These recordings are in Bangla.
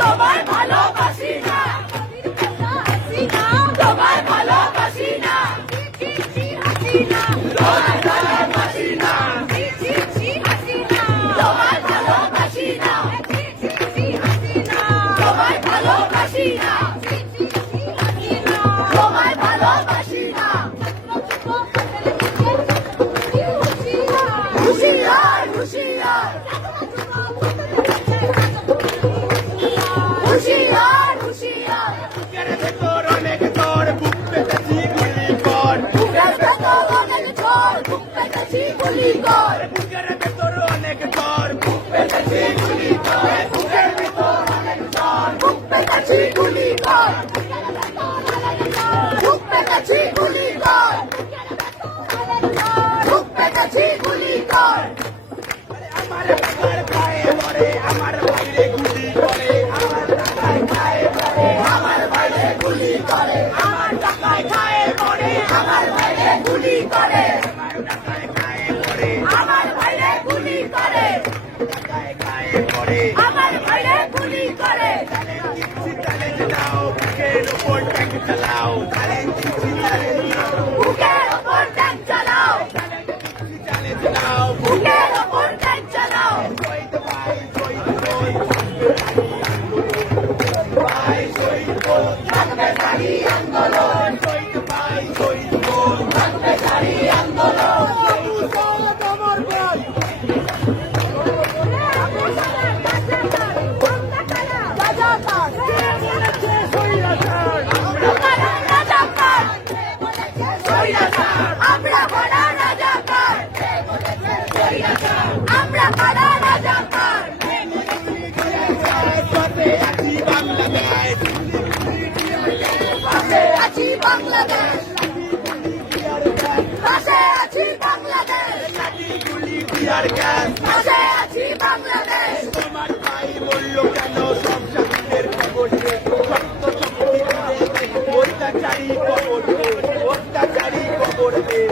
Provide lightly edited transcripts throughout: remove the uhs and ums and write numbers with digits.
তোমায় ভালোবাসি না, তোমায় ভালোবাসি না, তোমায় ভালোবাসি না, তোমায় ভালোবাসি না, তোমায় ভালোবাসি না, তোমায় ভালোবাসি না। হুশিয়ার হুশিয়ার হুশিয়ার হুশিয়ার, বুকের ভেতর অনেক তোর বুক পেতেছি গুলি কর, বুকের ভেতর অনেক ঝড়, বুক পেতেছি গুলি কর, বুকের ভেতর অনেক তোর বুক পেতেছি গুলি কর, বুকের ভেতর অনেক তোর বুক পেতেছি গুলি কর, বুক পেতেছি গুলি কর, বুক পেতেছি গুলি কর। আমার টাকার গায়ে পড়ে আমার বাইরে গুলি করে, আমার টাকার গায়ে পড়ে আমার বাইরে গুলি করে, আমার টাকায় গায়ে পড়ে আমার বাইরে গুলি করে, আমার টাকায় গায়ে পড়ে আমার বাইরে গুলি করে, টাকায় গায়ে পড়ে আমার বাইরে গুলি করে। চ্যালেঞ্জ দাও বুকের উপর ট্যাঙ্ক চালাও, চ্যালেঞ্জ দাও বুকের ওপর ট্যাঙ্ক চালাও, চ্যালেঞ্জ দাও বুকের ওপর ট্যাঙ্ক চালাও, শহীদ ভাই শহীদ বল ভাই শহীদ বল থাকবে সারি আন্দোলন, শহীদ ভাই শহীদ বল থাকবে সারি আন্দোলন। আমার ভাই রাজাকার, স্বৈরাচার আমরা কারা রাজাকার, আমরা কারা রাজাকার, আমরা কারা রাজাকার। সাথে আছি বাংলাদেশ, পাশে আছি বাংলাদেশ, পাশে আছি বাংলাদেশ, গুলি টিয়ার গ্যাস পাশে আছি বাংলাদেশ। তোমার ভাই বললো কেন সব স্বাধীনের খবর দে, রক্ত শক্তি দে, অত্যাচারী খবর দে, অত্যাচারী খবর দে।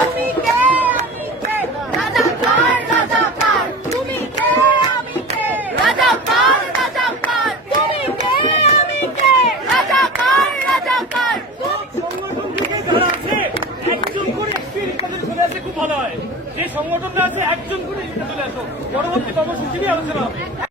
তুমি কে আমি কে, রাজাকার রাজাকার, তুমি কে আমি কে, রাজাকার রাজাকার, তুমি কে আমি কে, রাজাকার রাজাকার। সংগঠন থেকে যারা আছে একজন করে এক্সপিরিয়েন্স তাদের চলে আসে খুব ভালো হয়। যে সংগঠনটা আছে একজন করে চলে আসো, পরবর্তী কর্মসূচি নিয়ে আলোচনা হবে।